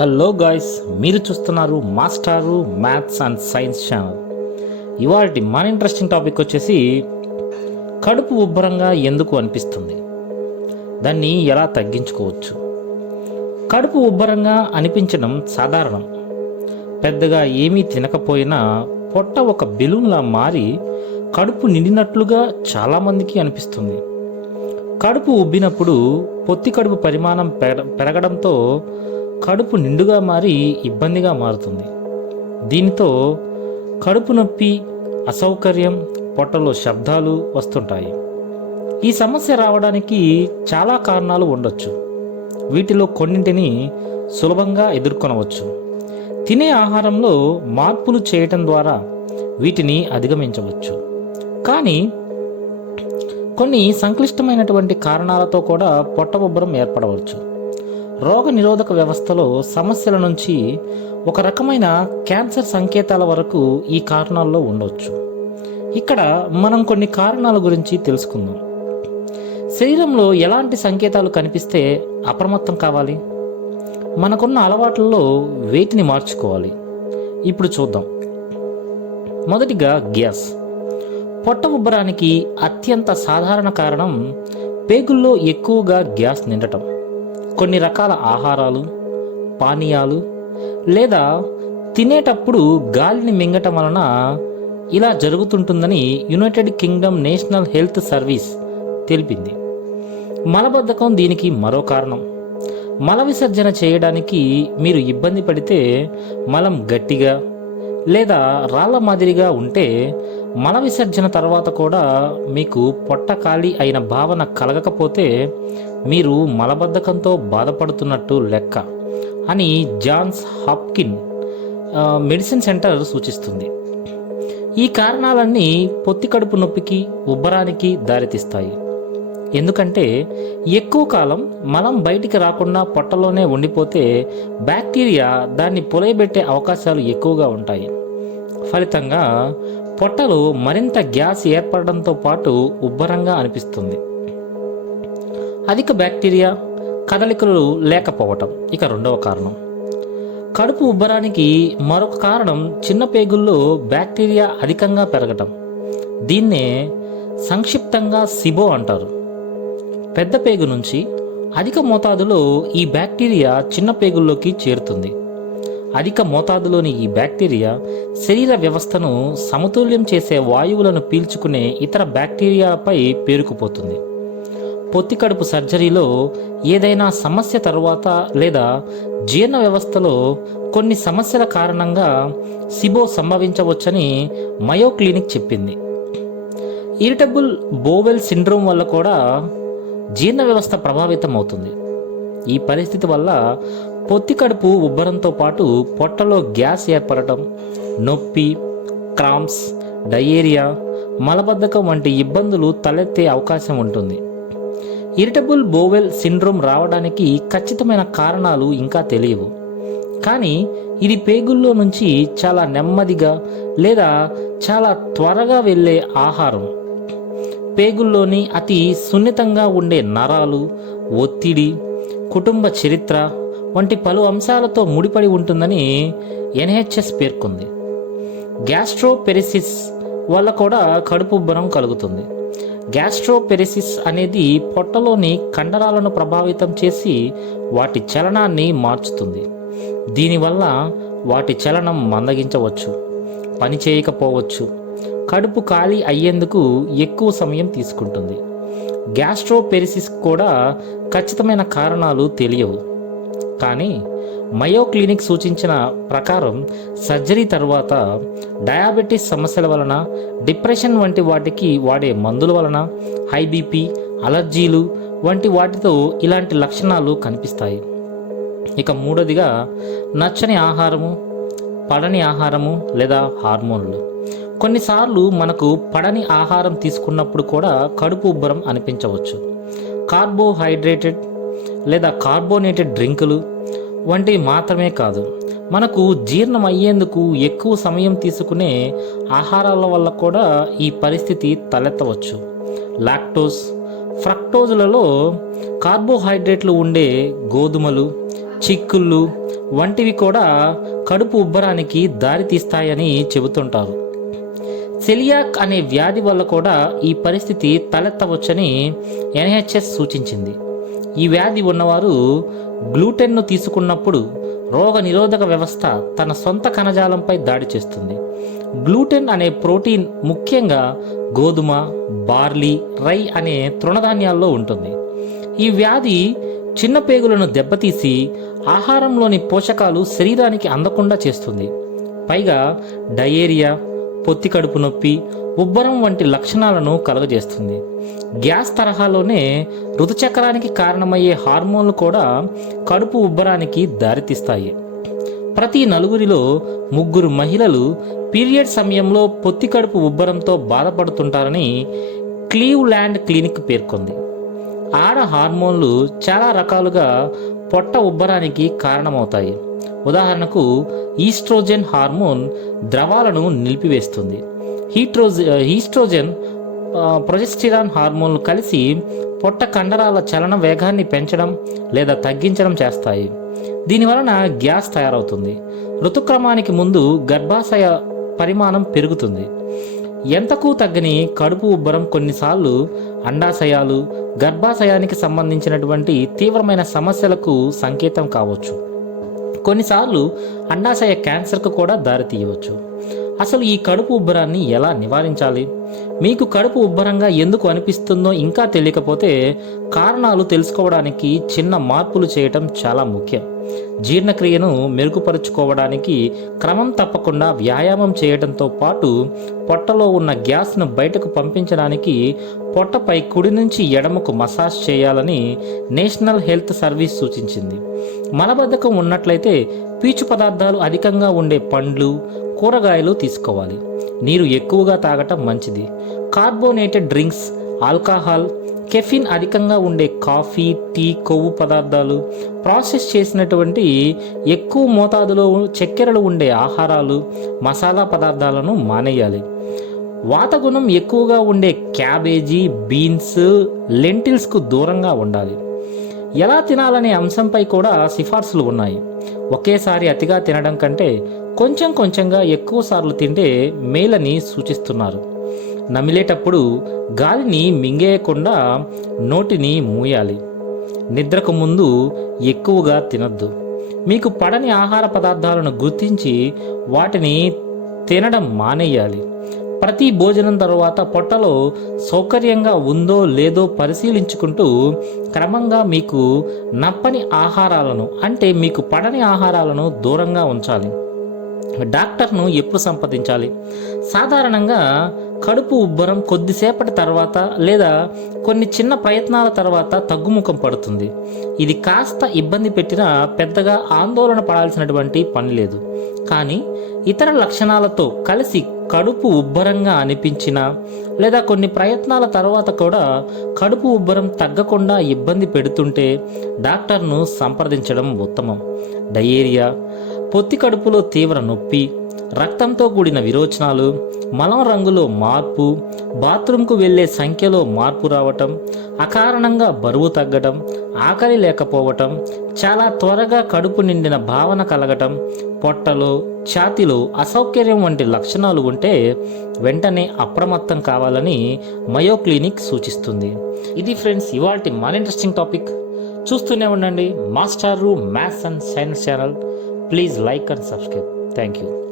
Hello guys మీరు చూస్తున్నారు మాస్టారు మ్యాథ్స్ అండ్ సైన్స్ ఛానల్ ఇవాళ మన ఇంట్రెస్టింగ్ టాపిక్ వచ్చేసి కడుపు ఉబ్బరంగా ఎందుకు అనిపిస్తుంది? దాన్ని ఎలా తగ్గించుకోవచ్చు? కడుపు ఉబ్బరంగా అనిపించడం సాధారణం. పెద్దగా ఏమీ తినకపోయినా పొట్ట ఒక బెలూన్లా మారి కడుపు నిండినట్లుగా చాలామందికి అనిపిస్తుంది. కడుపు ఉబ్బినప్పుడు పొత్తి కడుపు పరిమాణం పెరగడంతో కడుపు నిండుగా మారి ఇబ్బందిగా మారుతుంది. దీనితో కడుపు నొప్పి అసౌకర్యం పొట్టలో శబ్దాలు వస్తుంటాయి. ఈ సమస్య రావడానికి చాలా కారణాలు ఉండొచ్చు. వీటిలో కొన్నింటిని సులభంగా ఎదుర్కొనవచ్చు. తినే ఆహారంలో మార్పులు చేయటం ద్వారా వీటిని అధిగమించవచ్చు. కానీ కొన్ని సంక్లిష్టమైనటువంటి కారణాలతో కూడా పొట్ట ఉబ్బరం ఏర్పడవచ్చు. రోగ నిరోధక వ్యవస్థలో సమస్యల నుంచి ఒక రకమైన క్యాన్సర్ సంకేతాల వరకు ఈ కారణాల్లో ఉండవచ్చు ఇక్కడ మనం కొన్ని కారణాల గురించి తెలుసుకుందాం. శరీరంలో ఎలాంటి సంకేతాలు కనిపిస్తే అప్రమత్తం కావాలి? మనకున్న అలవాట్లలో వేటిని మార్చుకోవాలి? ఇప్పుడు చూద్దాం. మొదటిగా గ్యాస్. పొట్ట ఉబ్బరానికి అత్యంత సాధారణ కారణం పేగుల్లో ఎక్కువగా గ్యాస్ నిండటం. కొన్ని రకాల ఆహారాలు పానీయాలు లేదా తినేటప్పుడు గాలిని మింగటం వలన ఇలా జరుగుతుంటుందని united kingdom national health service తెలిపింది. మలబద్ధకం దీనికి మరో కారణం. మల విసర్జన చేయడానికి మీరు ఇబ్బంది పడితే మలం గట్టిగా లేదా రాళ్ళ మాదిరిగా ఉంటే మల విసర్జన తర్వాత కూడా మీకు పొట్ట ఖాళీ అయిన భావన కలగకపోతే మీరు మలబద్ధకంతో బాధపడుతున్నట్టు లెక్క అని జాన్స్ హాప్కిన్ మెడిసిన్ సెంటర్ సూచిస్తుంది. ఈ కారణాలన్నీ పొత్తి కడుపు నొప్పికి ఉబ్బరానికి దారితీస్తాయి. ఎందుకంటే ఎక్కువ కాలం మలం బయటికి రాకుండా పొట్టలోనే ఉండిపోతే బ్యాక్టీరియా దాన్ని పొలయబెట్టే అవకాశాలు ఎక్కువగా ఉంటాయి. ఫలితంగా పొట్టలో మరింత గ్యాస్ ఏర్పడడంతో పాటు ఉబ్బరంగా అనిపిస్తుంది. అధిక బ్యాక్టీరియా కదలికలు లేకపోవటం. ఇక రెండవ కారణం. కడుపు ఉబ్బరానికి మరొక కారణం చిన్న పేగుల్లో బ్యాక్టీరియా అధికంగా పెరగటం. దీన్నే సంక్షిప్తంగా సిబో అంటారు. పెద్ద పేగు నుంచి అధిక మోతాదులో ఈ బ్యాక్టీరియా చిన్న పేగుల్లోకి చేరుతుంది. అధిక మోతాదులోని ఈ బ్యాక్టీరియా శరీర వ్యవస్థను సమతుల్యం చేసే వాయువులను పీల్చుకునే ఇతర బ్యాక్టీరియాపై పేరుకుపోతుంది. పొత్తి కడుపు సర్జరీలో ఏదైనా సమస్య తరువాత లేదా జీర్ణ వ్యవస్థలో కొన్ని సమస్యల కారణంగా సిబో సంభవించవచ్చని మయో క్లినిక్ చెప్పింది. ఇరిటబుల్ బోవెల్ సిండ్రోమ్ వల్ల కూడా జీర్ణ వ్యవస్థ ప్రభావితం అవుతుంది ఈ పరిస్థితి వల్ల పొత్తి కడుపు ఉబ్బరంతో పాటు పొట్టలో గ్యాస్ ఏర్పడటం నొప్పి క్రామ్స్ డయేరియా మలబద్ధకం వంటి ఇబ్బందులు తలెత్తే అవకాశం ఉంటుంది. ఇరిటబుల్ బోవెల్ సిండ్రోమ్ రావడానికి ఖచ్చితమైన కారణాలు ఇంకా తెలియవు. కానీ ఇది పేగుల్లో నుంచి చాలా నెమ్మదిగా లేదా చాలా త్వరగా వెళ్ళే ఆహారం. పేగుల్లోని అతి సున్నితంగా ఉండే నరాలు ఒత్తిడి కుటుంబ చరిత్ర వంటి పలు అంశాలతో ముడిపడి ఉంటుందని ఎన్హెచ్ఎస్ పేర్కొంది. గ్యాస్ట్రోపెరిసిస్ వల్ల కూడా కడుపుబ్బరం కలుగుతుంది. గ్యాస్ట్రోపెరిసిస్ అనేది పొట్టలోని కండరాలను ప్రభావితం చేసి వాటి చలనాన్ని మార్చుతుంది. దీనివల్ల వాటి చలనం మందగించవచ్చు పని చేయకపోవచ్చు కడుపు ఖాళీ అయ్యేందుకు ఎక్కువ సమయం తీసుకుంటుంది. గ్యాస్ట్రోపెరిసిస్ కూడా ఖచ్చితమైన కారణాలు తెలియవు. కానీ మయో క్లినిక్ సూచించిన ప్రకారం సర్జరీ తర్వాత డయాబెటీస్ సమస్యల వలన డిప్రెషన్ వంటి వాటికి వాడే మందుల వలన హై బీపీ అలర్జీలు వంటి వాటితో ఇలాంటి లక్షణాలు కనిపిస్తాయి. ఇక మూడోదిగా నచ్చని ఆహారము పడని ఆహారము లేదా హార్మోన్లు. కొన్నిసార్లు మనకు పడని ఆహారం తీసుకున్నప్పుడు కూడా కడుపు ఉబ్బరం అనిపించవచ్చు. కార్బోహైడ్రేటెడ్ లేదా కార్బోనేటెడ్ డ్రింకులు వంటివి మాత్రమే కాదు. మనకు జీర్ణం అయ్యేందుకు ఎక్కువ సమయం తీసుకునే ఆహారాల వల్ల కూడా ఈ పరిస్థితి తలెత్తవచ్చు. లాక్టోస్ ఫ్రక్టోజులలో కార్బోహైడ్రేట్లు ఉండే గోధుమలు చిక్కుళ్ళు వంటివి కూడా కడుపు ఉబ్బరానికి దారితీస్తాయని చెబుతుంటారు. సెలియాక్ అనే వ్యాధి వల్ల కూడా ఈ పరిస్థితి తలెత్తవచ్చని ఎన్హెచ్ఎస్ సూచించింది. ఈ వ్యాధి ఉన్నవారు గ్లూటెన్ను తీసుకున్నప్పుడు రోగ నిరోధక వ్యవస్థ తన సొంత కణజాలంపై దాడి చేస్తుంది. గ్లూటెన్ అనే ప్రోటీన్ ముఖ్యంగా గోధుమ బార్లీ రై అనే తృణధాన్యాల్లో ఉంటుంది. ఈ వ్యాధి చిన్న పేగులను దెబ్బతీసి ఆహారంలోని పోషకాలు శరీరానికి అందకుండా చేస్తుంది. పైగా డయేరియా పొత్తి కడుపు నొప్పి ఉబ్బరం వంటి లక్షణాలను కలుగజేస్తుంది. గ్యాస్ తరహాలోనే ఋతుచక్రానికి కారణమయ్యే హార్మోన్లు కూడా కడుపు ఉబ్బరానికి దారితీస్తాయి. ప్రతి నలుగురిలో ముగ్గురు మహిళలు పీరియడ్ సమయంలో పొత్తి కడుపు ఉబ్బరంతో బాధపడుతుంటారని క్లీవ్ ల్యాండ్ క్లినిక్ పేర్కొంది. ఆడ హార్మోన్లు చాలా రకాలుగా పొట్ట ఉబ్బరానికి కారణమవుతాయి. ఉదాహరణకు ఈస్ట్రోజెన్ హార్మోన్ ద్రవాలను నిలిపివేస్తుంది. హీట్రోజ్ ఈస్ట్రోజెన్ ప్రొజెస్టిరాన్ హార్మోన్లు కలిసి పొట్ట కండరాల చలన వేగాన్ని పెంచడం లేదా తగ్గించడం చేస్తాయి. దీనివలన గ్యాస్ తయారవుతుంది. ఋతుక్రమానికి ముందు గర్భాశయ పరిమాణం పెరుగుతుంది. ఎంతకు తగ్గని కడుపు ఉబ్బరం కొన్నిసార్లు అండాశయాలు గర్భాశయానికి సంబంధించినటువంటి తీవ్రమైన సమస్యలకు సంకేతం కావచ్చు. కొన్నిసార్లు అండాశయ క్యాన్సర్కు కూడా దారితీయవచ్చు. అసలు ఈ కడుపు ఉబ్బరాన్ని ఎలా నివారించాలి? మీకు కడుపు ఉబ్బరంగా ఎందుకు అనిపిస్తుందో ఇంకా తెలియకపోతే కారణాలు తెలుసుకోవడానికి చిన్న మార్పులు చేయటం చాలా ముఖ్యం. జీర్ణక్రియను మెరుగుపరుచుకోవడానికి క్రమం తప్పకుండా వ్యాయామం చేయడంతో పాటు పొట్టలో ఉన్న గ్యాస్ను బయటకు పంపించడానికి పొట్టపై కుడి నుంచి ఎడమకు మసాజ్ చేయాలని నేషనల్ హెల్త్ సర్వీస్ సూచించింది. మలబద్ధకం ఉన్నట్లయితే పీచు పదార్థాలు అధికంగా ఉండే పండ్లు కూరగాయలు తీసుకోవాలి. నీరు ఎక్కువగా తాగటం మంచిది. కార్బోనేటెడ్ డ్రింక్స్ ఆల్కహాల్ కెఫిన్ అధికంగా ఉండే కాఫీ టీ కొవ్వు పదార్థాలు ప్రాసెస్ చేసినటువంటి ఎక్కువ మోతాదులో చక్కెరలు ఉండే ఆహారాలు మసాలా పదార్థాలను మానేయాలి. వాతగుణం ఎక్కువగా ఉండే క్యాబేజీ బీన్స్ లెంటిల్స్కు దూరంగా ఉండాలి. ఎలా తినాలనే అంశంపై కూడా సిఫార్సులు ఉన్నాయి. ఒకేసారి అతిగా తినడం కంటే కొంచెం కొంచెంగా ఎక్కువ సార్లు తింటే మేలని సూచిస్తున్నారు. నమిలేటప్పుడు గాలిని మింగేయకుండా నోటిని మూయాలి. నిద్రకు ముందు ఎక్కువగా తినద్దు. మీకు పడని ఆహార పదార్థాలను గుర్తించి వాటిని తినడం మానేయాలి. ప్రతి భోజనం తరువాత పొట్టలో సౌకర్యంగా ఉందో లేదో పరిశీలించుకుంటూ క్రమంగా మీకు నప్పని ఆహారాలను అంటే మీకు పడని ఆహారాలను దూరంగా ఉంచాలి. డాక్టర్ను ఎప్పుడు సంప్రదించాలి? సాధారణంగా కడుపు ఉబ్బరం కొద్దిసేపటి తర్వాత లేదా కొన్ని చిన్న ప్రయత్నాల తర్వాత తగ్గుముఖం పడుతుంది. ఇది కాస్త ఇబ్బంది పెట్టినా పెద్దగా ఆందోళన పడాల్సినటువంటి పని లేదు. కానీ ఇతర లక్షణాలతో కలిసి కడుపు ఉబ్బరంగా అనిపించినా లేదా కొన్ని ప్రయత్నాల తర్వాత కూడా కడుపు ఉబ్బరం తగ్గకుండా ఇబ్బంది పెడుతుంటే డాక్టర్ను సంప్రదించడం ఉత్తమం. డయేరియా పొత్తి కడుపులో తీవ్ర నొప్పి రక్తంతో కూడిన విరోచనాలు మలం రంగులో మార్పు బాత్రూంకు వెళ్ళే సంఖ్యలో మార్పు రావటం అకారణంగా బరువు తగ్గటం ఆకలి లేకపోవటం చాలా త్వరగా కడుపు నిండిన భావన కలగటం పొట్టలో ఛాతిలో అసౌకర్యం వంటి లక్షణాలు ఉంటే వెంటనే అప్రమత్తం కావాలని మయో క్లినిక్ సూచిస్తుంది. ఇది ఫ్రెండ్స్ ఇవాటి మన ఇంట్రెస్టింగ్ టాపిక్ చూస్తూనే ఉండండి. మాస్టారు maths and science channel. Please like and subscribe. Thank you.